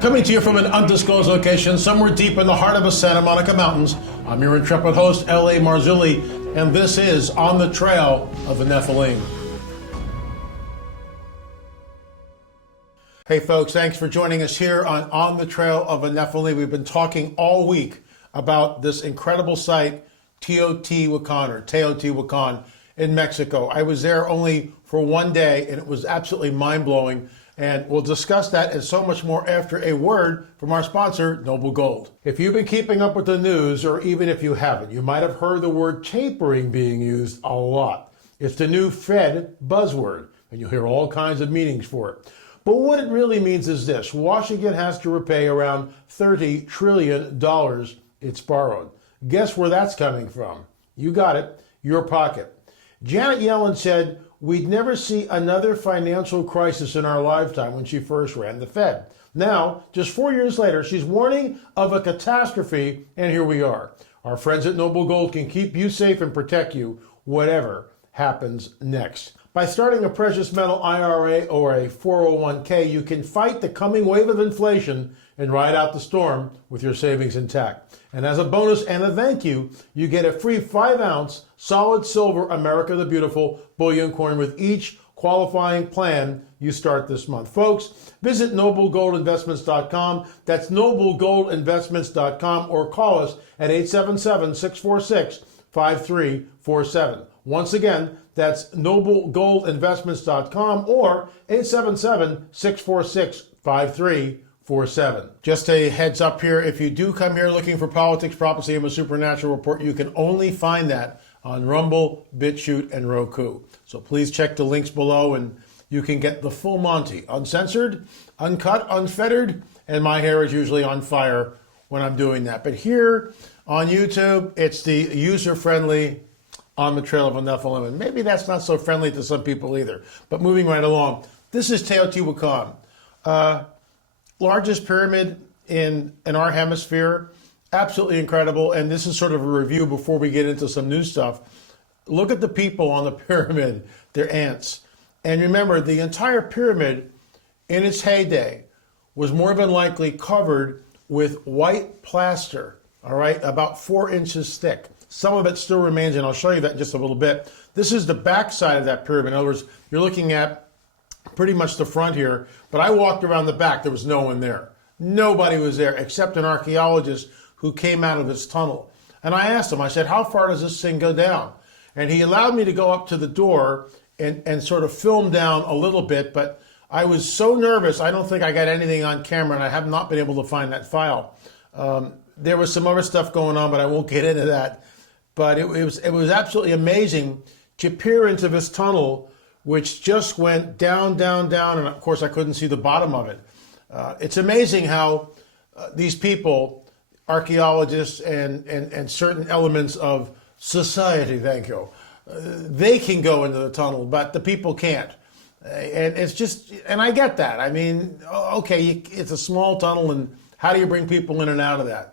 Coming to you from an undisclosed location somewhere deep in the heart of the Santa Monica Mountains, I'm your intrepid host, L.A. Marzulli, and this is On the Trail of the Nephilim. Hey folks, thanks for joining us here on the Trail of the Nephilim. We've been talking all week about this incredible site, Teotihuacan in Mexico. I was there only for one day and it was absolutely mind-blowing. And we'll discuss that and so much more after a word from our sponsor, Noble Gold. If you've been keeping up with the news, or even if you haven't, you might have heard the word tapering being used a lot. It's the new Fed buzzword, and you'll hear all kinds of meanings for it. But what it really means is this: Washington has to repay around $30 trillion it's borrowed. Guess where that's coming from? You got it, your pocket. Janet Yellen said we'd never see another financial crisis in our lifetime when she first ran the Fed. Now, just 4 years later, she's warning of a catastrophe, and here we are. Our friends at Noble Gold can keep you safe and protect you whatever happens next. By starting a precious metal IRA or a 401k, you can fight the coming wave of inflation and ride out the storm with your savings intact. And as a bonus and a thank you, you get a free 5-ounce solid silver America the Beautiful bullion coin with each qualifying plan you start this month. Folks, visit noblegoldinvestments.com. That's noblegoldinvestments.com, or call us at 877-646-5347. Once again, that's noblegoldinvestments.com or 877-646-5347. Just a heads up here, if you do come here looking for politics, prophecy, and a supernatural report, you can only find that on Rumble, Bitchute, and Roku. So please check the links below and you can get the full Monty, uncensored, uncut, unfettered, and my hair is usually on fire when I'm doing that. But here on YouTube, it's the user-friendly On the Trail of a Nephilim, and maybe that's not so friendly to some people either. But moving right along, this is Teotihuacan, largest pyramid in our hemisphere. Absolutely incredible, and this is sort of a review before we get into some new stuff. Look at the people on the pyramid, they're ants. And remember, the entire pyramid in its heyday was more than likely covered with white plaster, all right, about 4 inches thick. Some of it still remains, and I'll show you that in just a little bit. This is the back side of that pyramid. In other words, you're looking at pretty much the front here, but I walked around the back, there was no one there. Nobody was there except an archaeologist who came out of this tunnel. And I asked him, I said, how far does this thing go down? And he allowed me to go up to the door and sort of film down a little bit, but I was so nervous, I don't think I got anything on camera, and I have not been able to find that file. There was some other stuff going on, but I won't get into that. But it was absolutely amazing to peer into this tunnel, which just went down, down, down, and of course I couldn't see the bottom of it. It's amazing how these people, archaeologists and certain elements of society, thank you, they can go into the tunnel, but the people can't. And it's just, and I get that. I mean, okay, it's a small tunnel, and how do you bring people in and out of that?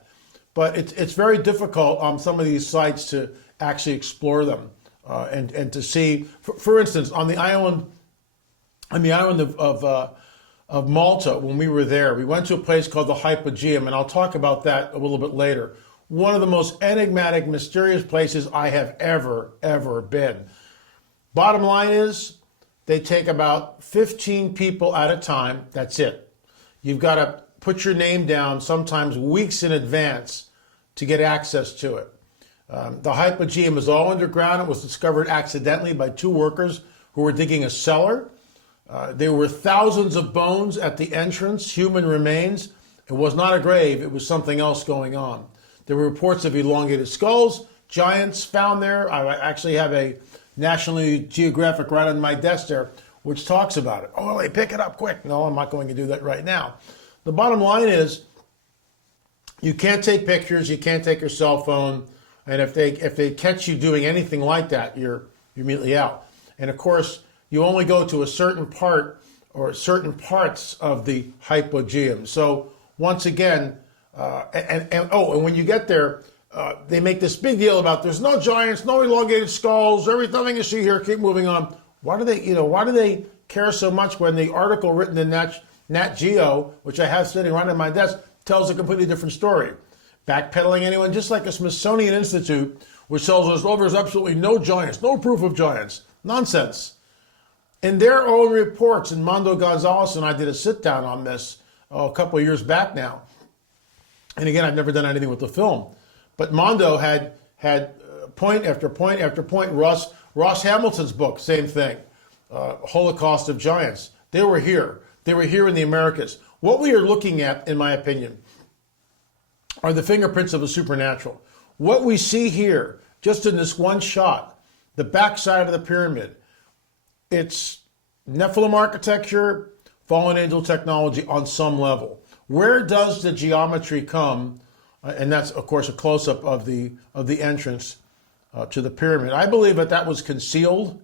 But it's very difficult on some of these sites to actually explore them and to see, for instance, on the island of Malta, when we were there, we went to a place called the Hypogeum, and I'll talk about that a little bit later. One of the most enigmatic, mysterious places I have ever been. Bottom line is, they take about 15 people at a time. That's it. You've got to put your name down sometimes weeks in advance to get access to it. The Hypogeum is all underground. It was discovered accidentally by 2 workers who were digging a cellar. There were thousands of bones at the entrance, human remains. It was not a grave, it was something else going on. There were reports of elongated skulls, giants found there. I actually have a National Geographic right on my desk there, which talks about it. Oh, they pick it up quick. No, I'm not going to do that right now. The bottom line is, you can't take pictures, you can't take your cell phone, and if they catch you doing anything like that, you're immediately out. And of course, you only go to a certain part or certain parts of the Hypogeum. So once again, and when you get there, they make this big deal about there's no giants, no elongated skulls, everything you see here, keep moving on. Why do they care so much when the article written in Nat Geo, which I have sitting right on my desk, tells a completely different story. Backpedaling anyone, just like a Smithsonian Institute, which tells us, oh, there's absolutely no giants, no proof of giants. Nonsense. In their own reports, and Mondo Gonzalez and I did a sit-down on this a couple of years back now. And again, I've never done anything with the film. But Mondo had point after point after point. Ross Hamilton's book, same thing. Holocaust of Giants. They were here. They were here in the Americas. What we are looking at, in my opinion, are the fingerprints of the supernatural. What we see here, just in this one shot, the backside of the pyramid, it's Nephilim architecture, fallen angel technology on some level. Where does the geometry come? And that's, of course, a close-up of the entrance to the pyramid. I believe that was concealed,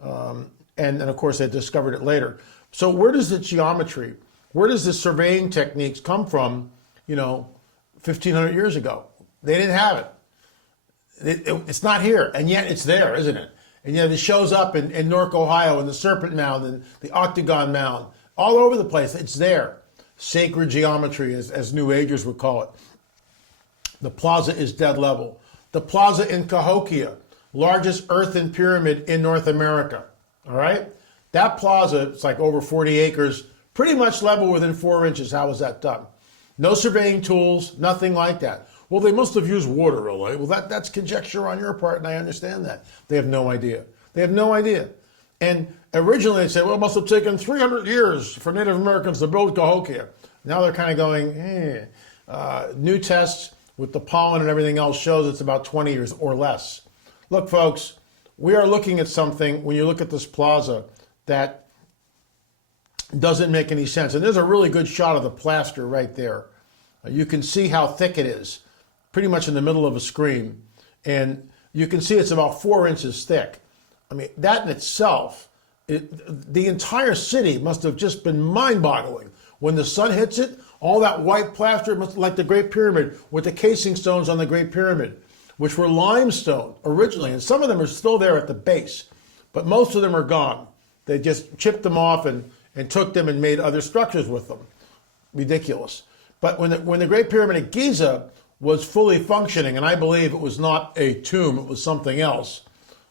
and of course, they discovered it later. So where does the geometry, where does the surveying techniques come from, 1,500 years ago? They didn't have it. It's not here, and yet it's there, isn't it? And yet it shows up in Newark, Ohio, in the Serpent Mound, and the Octagon Mound, all over the place. It's there. Sacred geometry, as New Agers would call it. The plaza is dead level. The plaza in Cahokia, largest earthen pyramid in North America. All right? That plaza, it's like over 40 acres, pretty much level within 4 inches. How was that done? No surveying tools, nothing like that. Well, they must have used water, really. Well, that's conjecture on your part, and I understand that. They have no idea. They have no idea. And originally they said, well, it must have taken 300 years for Native Americans to build Cahokia. Now they're kind of going, new tests with the pollen and everything else shows it's about 20 years or less. Look, folks, we are looking at something, when you look at this plaza, that doesn't make any sense. And there's a really good shot of the plaster right there. You can see how thick it is, pretty much in the middle of a screen. And you can see it's about 4 inches thick. I mean, that in itself, the entire city must have just been mind-boggling. When the sun hits it, all that white plaster, like the Great Pyramid, with the casing stones on the Great Pyramid, which were limestone originally, and some of them are still there at the base, but most of them are gone. They just chipped them off and took them and made other structures with them. Ridiculous. But when the Great Pyramid at Giza was fully functioning, and I believe it was not a tomb, it was something else.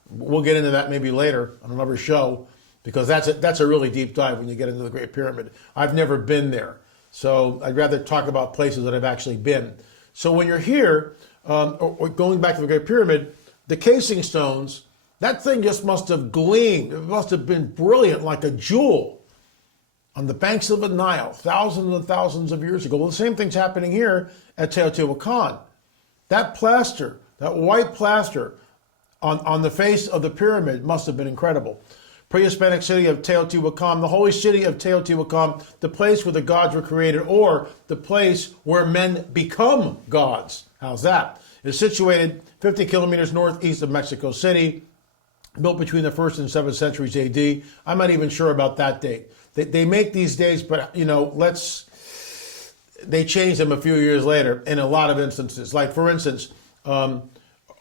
We'll get into that maybe later on another show, because that's a really deep dive when you get into the Great Pyramid. I've never been there, so I'd rather talk about places that I've actually been. So when you're here, or going back to the Great Pyramid, the casing stones, that thing just must have gleamed. It must have been brilliant, like a jewel, on the banks of the Nile, thousands and thousands of years ago. Well, the same thing's happening here at Teotihuacan. That plaster, that white plaster on the face of the pyramid must have been incredible. Pre-Hispanic city of Teotihuacan, the holy city of Teotihuacan, the place where the gods were created, or the place where men become gods. How's that? It's situated 50 kilometers northeast of Mexico City, built between the 1st and 7th centuries AD. I'm not even sure about that date. They make these dates, but, they change them a few years later in a lot of instances. Like, for instance,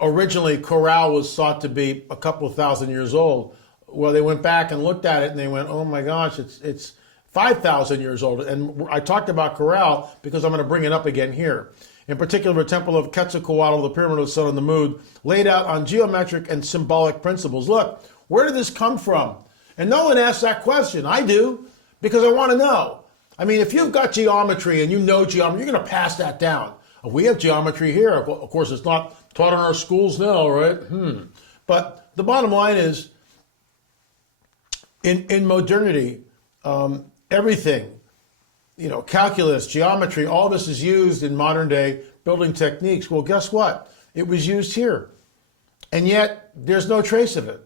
originally Corral was thought to be a couple of thousand years old. Well, they went back and looked at it and they went, oh my gosh, it's 5,000 years old. And I talked about Corral because I'm going to bring it up again here. In particular, the temple of Quetzalcoatl, the pyramid of the sun and the moon, laid out on geometric and symbolic principles. Look, where did this come from? And no one asks that question. I do, because I want to know. I mean, if you've got geometry and you know geometry, you're going to pass that down. We have geometry here. Of course, it's not taught in our schools now, right? But the bottom line is, in modernity, everything, calculus, geometry, all this is used in modern day building techniques. Well, guess what? It was used here. And yet, there's no trace of it.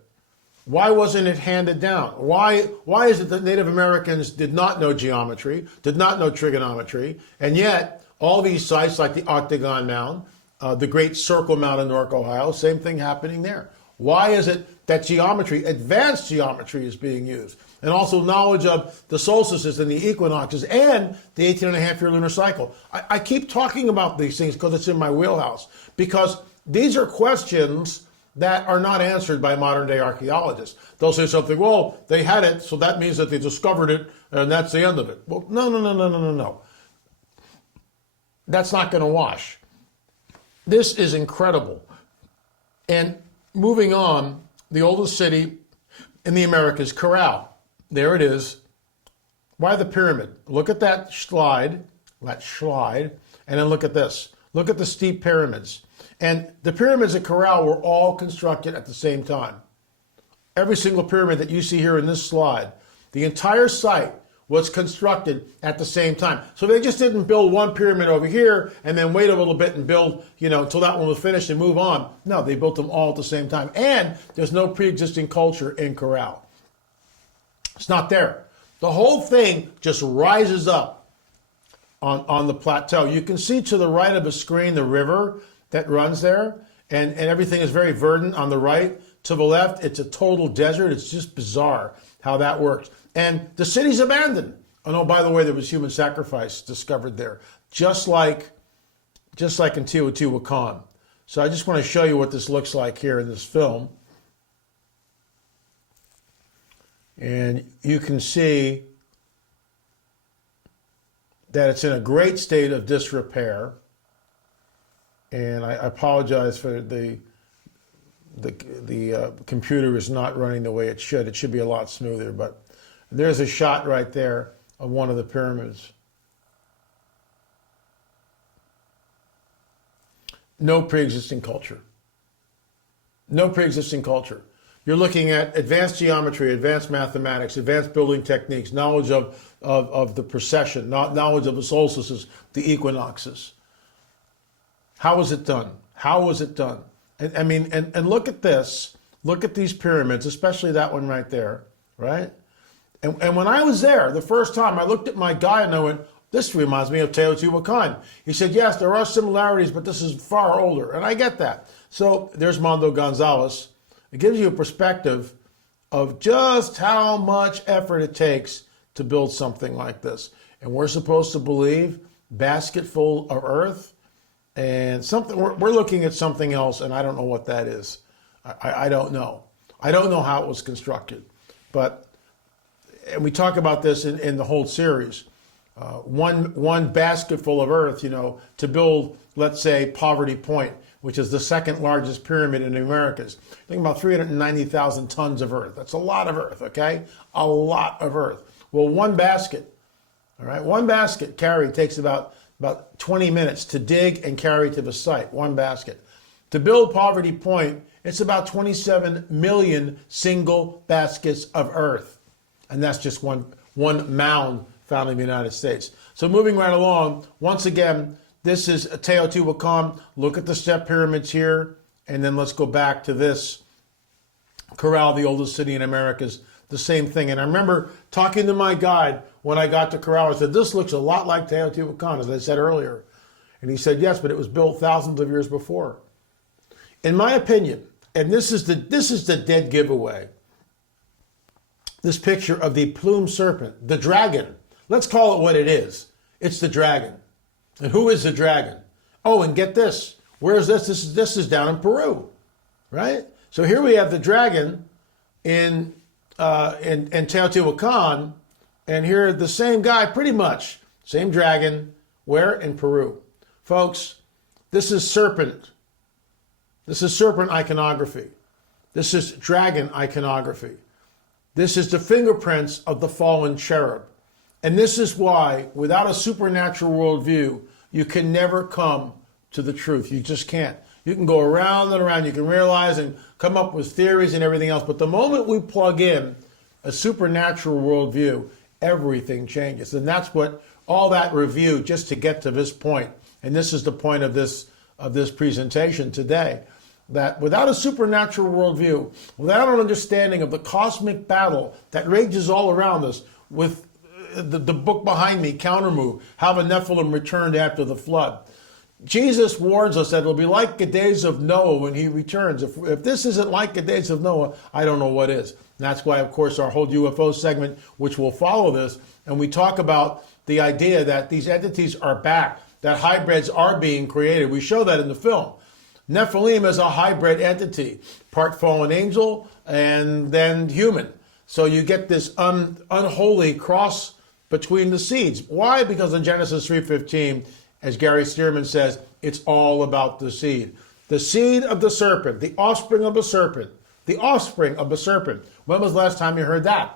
Why wasn't it handed down? Why is it that Native Americans did not know geometry, did not know trigonometry, and yet all these sites like the Octagon Mound, the Great Circle Mound in Newark, Ohio, same thing happening there? Why is it that geometry, advanced geometry, is being used? And also knowledge of the solstices and the equinoxes and the 18.5-year lunar cycle. I keep talking about these things because it's in my wheelhouse, because these are questions that are not answered by modern day archaeologists. They'll say something, well, they had it, so that means that they discovered it and that's the end of it. Well, no. That's not going to wash. This is incredible. And moving on, the oldest city in the Americas, Corral. There it is. Why the pyramid? Look at that slide, and then look at this. Look at the steep pyramids. And the pyramids at Corral were all constructed at the same time. Every single pyramid that you see here in this slide, the entire site was constructed at the same time. So they just didn't build one pyramid over here and then wait a little bit and build, until that one was finished and move on. No, they built them all at the same time. And there's no pre-existing culture in Corral. It's not there. The whole thing just rises up on the plateau. You can see to the right of the screen the river that runs there, and everything is very verdant on the right. To the left, it's a total desert. It's just bizarre how that works. And the city's abandoned. Oh no, by the way, there was human sacrifice discovered there, just like in Teotihuacan. So I just want to show you what this looks like here in this film. And you can see that it's in a great state of disrepair. And I apologize for the computer is not running the way it should. It should be a lot smoother, but there's a shot right there of one of the pyramids. No pre-existing culture. No pre-existing culture. You're looking at advanced geometry, advanced mathematics, advanced building techniques, knowledge of the precession, knowledge of the solstices, the equinoxes. How was it done? How was it done? And look at this. Look at these pyramids, especially that one right there, right? And when I was there the first time, I looked at my guy and I went, this reminds me of Teotihuacan. He said, yes, there are similarities, but this is far older. And I get that. So there's Mondo Gonzalez. It gives you a perspective of just how much effort it takes to build something like this. And we're supposed to believe basket full of earth and something. We're looking at something else, and I don't know what that is. I don't know. I don't know how it was constructed. And we talk about this in the whole series. One basket full of earth, to build, let's say, Poverty Point, which is the second largest pyramid in the Americas. Think about 390,000 tons of earth. That's a lot of earth, okay? A lot of earth. Well, one basket, all right? One basket carried takes about 20 minutes to dig and carry to the site, one basket. To build Poverty Point, it's about 27 million single baskets of earth. And that's just one mound found in the United States. So moving right along, once again, this is Teotihuacan. Look at the step pyramids here. And then let's go back to this. Corral, the oldest city in Americas, the same thing. And I remember talking to my guide when I got to Corral. I said, this looks a lot like Teotihuacan, as I said earlier. And he said, yes, but it was built thousands of years before. In my opinion, and this is the dead giveaway, this picture of the plumed serpent, the dragon. Let's call it what it is. It's the dragon. And who is the dragon? Oh, and get this. Where is this? This is down in Peru, right? So here we have the dragon in Teotihuacan, and here the same guy, pretty much, same dragon, where? In Peru. Folks, this is serpent. This is serpent iconography. This is dragon iconography. This is the fingerprints of the fallen cherub. And this is why, without a supernatural worldview, you can never come to the truth. You just can't. You can go around and around. You can realize and come up with theories and everything else. But the moment we plug in a supernatural worldview, everything changes. And that's what all that review, just to get to this point, and this is the point of this presentation today, that without a supernatural worldview, without an understanding of the cosmic battle that rages all around us, with the book behind me, Countermove, how the Nephilim returned after the flood. Jesus warns us that it'll be like the days of Noah when he returns. If this isn't like the days of Noah, I don't know what is. And that's why, of course, our whole UFO segment, which will follow this, and we talk about the idea that these entities are back, that hybrids are being created. We show that in the film. Nephilim is a hybrid entity, part fallen angel and then human. So you get this unholy cross between the seeds. Why? Because in Genesis 3:15, as Gary Stearman says, it's all about the seed. The seed of the serpent, the offspring of a serpent, the offspring of a serpent. When was the last time you heard that?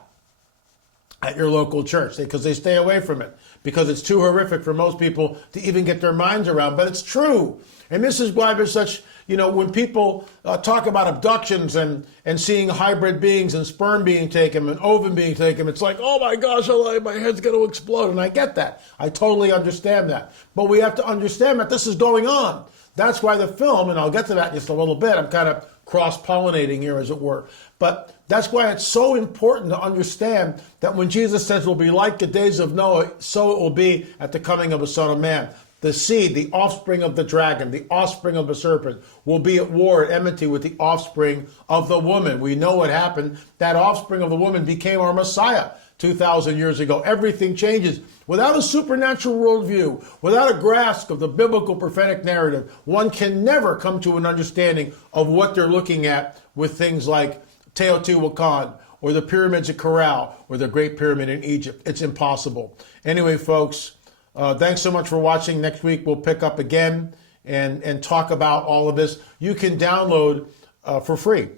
At your local church, because they stay away from it, because it's too horrific for most people to even get their minds around. But it's true. And this is why there's such, when people talk about abductions and seeing hybrid beings and sperm being taken and ovum being taken, it's like, oh my gosh, my head's going to explode. And I get that. I totally understand that. But we have to understand that this is going on. That's why the film, and I'll get to that in just a little bit, I'm kind of cross-pollinating here, as it were. But that's why it's so important to understand that when Jesus says it will be like the days of Noah, so it will be at the coming of the Son of Man. The seed, the offspring of the dragon, the offspring of the serpent, will be at war, at enmity with the offspring of the woman. We know what happened. That offspring of the woman became our Messiah 2,000 years ago. Everything changes. Without a supernatural worldview, without a grasp of the biblical prophetic narrative, one can never come to an understanding of what they're looking at with things like Teotihuacan or the Pyramids of Corral or the Great Pyramid in Egypt. It's impossible. Anyway, folks, thanks so much for watching. Next week, we'll pick up again and talk about all of this. You can download for free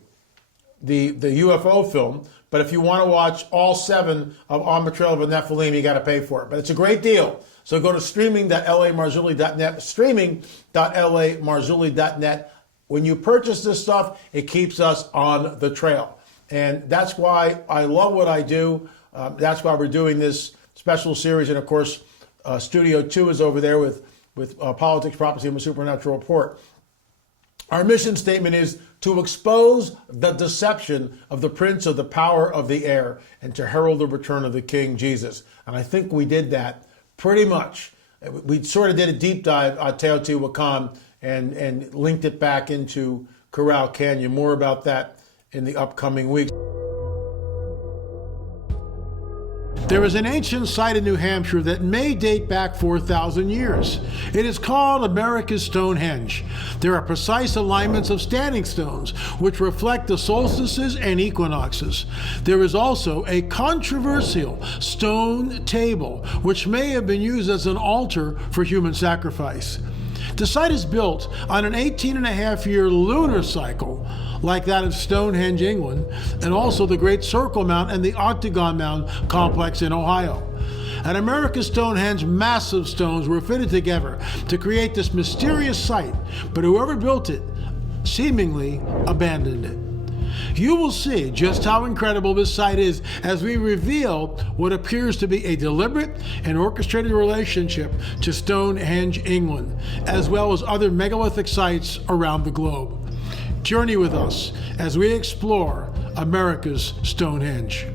the UFO film. But if you want to watch all 7 of On the Trail of the Nephilim, you got to pay for it. But it's a great deal. So go to streaming.lamarzulli.net, streaming.lamarzulli.net. When you purchase this stuff, it keeps us on the trail. And that's why I love what I do. That's why we're doing this special series. And of course, Studio 2 is over there with Politics, Prophecy, and the Supernatural Report. Our mission statement is to expose the deception of the prince of the power of the air and to herald the return of the King Jesus. And I think we did that pretty much. We sort of did a deep dive on Teotihuacan and linked it back into Corral Canyon. More about that in the upcoming weeks. There is an ancient site in New Hampshire that may date back 4,000 years. It is called America's Stonehenge. There are precise alignments of standing stones, which reflect the solstices and equinoxes. There is also a controversial stone table, which may have been used as an altar for human sacrifice. The site is built on an 18-and-a-half-year lunar cycle, like that of Stonehenge, England, and also the Great Circle Mound and the Octagon Mound complex in Ohio. At America's Stonehenge, massive stones were fitted together to create this mysterious site, but whoever built it seemingly abandoned it. You will see just how incredible this site is as we reveal what appears to be a deliberate and orchestrated relationship to Stonehenge, England, as well as other megalithic sites around the globe. Journey with us as we explore America's Stonehenge.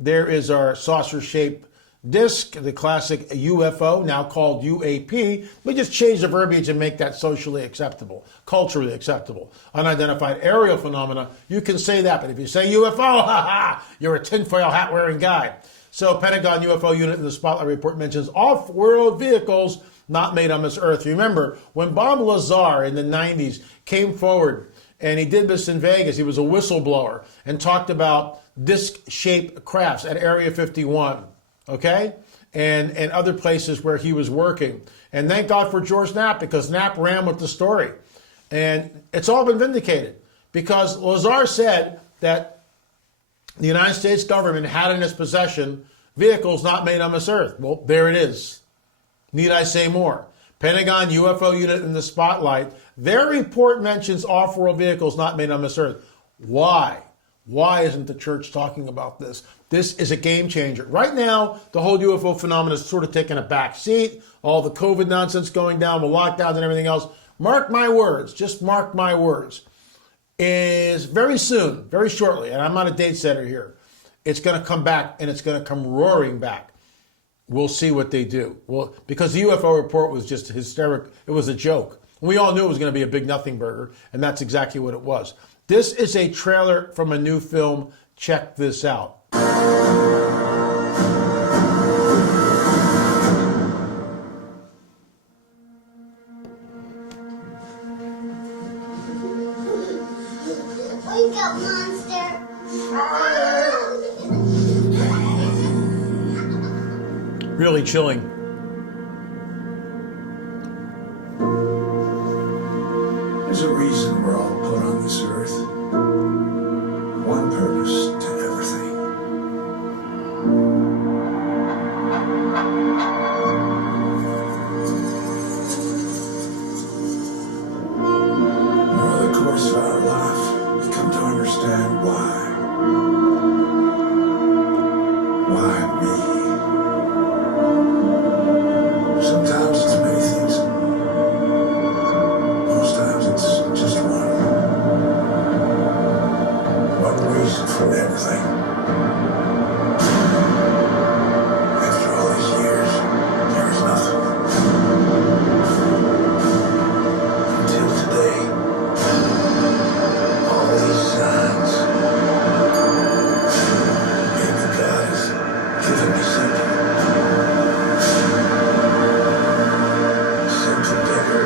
There is our saucer-shaped disc, the classic UFO, now called UAP. We just change the verbiage and make that socially acceptable, culturally acceptable. Unidentified aerial phenomena, you can say that, but if you say UFO, you're a tinfoil hat wearing guy. So Pentagon UFO unit in the Spotlight report mentions off-world vehicles not made on this earth. Remember, when Bob Lazar in the 90s came forward, and he did this in Vegas, he was a whistleblower, and talked about disc-shaped crafts at Area 51. Okay? And other places where he was working. And thank God for George Knapp, because Knapp ran with the story. And it's all been vindicated, because Lazar said that the United States government had in its possession vehicles not made on this earth. Well, there it is. Need I say more? Pentagon UFO unit in the Spotlight. Their report mentions off-world vehicles not made on this earth. Why? Why isn't the church talking about this? This is a game changer. Right now, the whole UFO phenomenon is sort of taking a back seat. All the COVID nonsense going down, the lockdowns and everything else. Mark my words, just mark my words, is very soon, very shortly, and I'm not a date setter here, it's going to come back, and it's going to come roaring back. We'll see what they do. Well, because the UFO report was just hysterical. It was a joke. We all knew it was going to be a big nothing burger, and that's exactly what it was. This is a trailer from a new film. Check this out. Wake up, monster! Really chilling. There's a reason we're all put on this earth. One purpose to everything. Over the course of our life, we come to understand why. Why me? Sometimes it's many things. Most times it's just one. One reason for everything. After all these years, there is nothing. Until today, all these signs. Maybe God has given me something. Something bigger.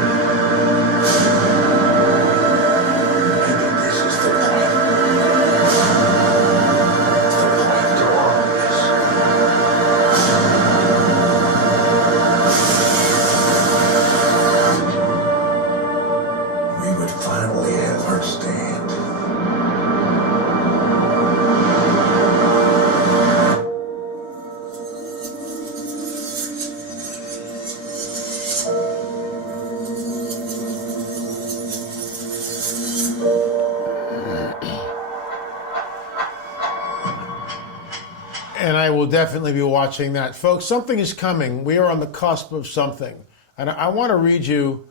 Maybe this is the point. The point to all of this. We would finally have our stand. And I will definitely be watching that. Folks, something is coming. We are on the cusp of something. And I want to read you,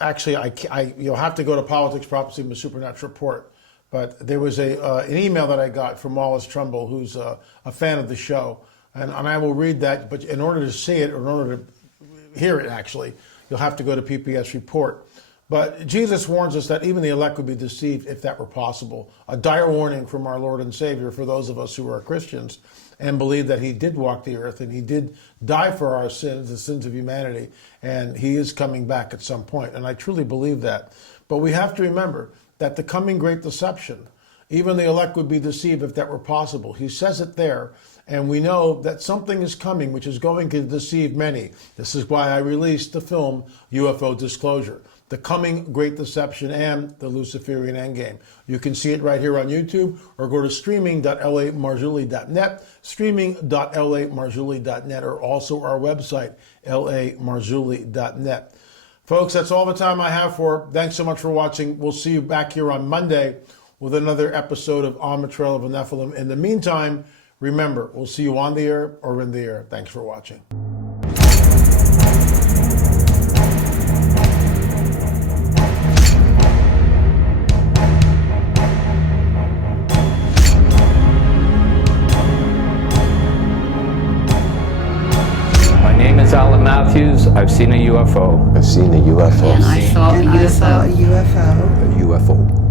actually, you'll have to go to Politics, Prophecy, and the Supernatural Report. But there was an email that I got from Wallace Trumbull, who's a fan of the show. And I will read that, but in order to see it, or in order to hear it, actually, you'll have to go to pp&s report. But Jesus warns us that even the elect would be deceived if that were possible. A dire warning from our Lord and Savior for those of us who are Christians and believe that he did walk the earth and he did die for our sins, the sins of humanity, and he is coming back at some point. And I truly believe that. But we have to remember that the coming great deception, even the elect would be deceived if that were possible. He says it there, and we know that something is coming which is going to deceive many. This is why I released the film UFO Disclosure. The coming great deception and the Luciferian endgame. You can see it right here on YouTube, or go to streaming.lamarzulli.net, streaming.lamarzulli.net, or also our website, lamarzulli.net. Folks, that's all the time I have for. Thanks so much for watching. We'll see you back here on Monday with another episode of On the Trail of the Nephilim. In the meantime, remember, we'll see you on the air or in the air. Thanks for watching. Matthews, I've seen a UFO. I've seen a UFO. And I saw a And I saw a UFO. UFO. A UFO.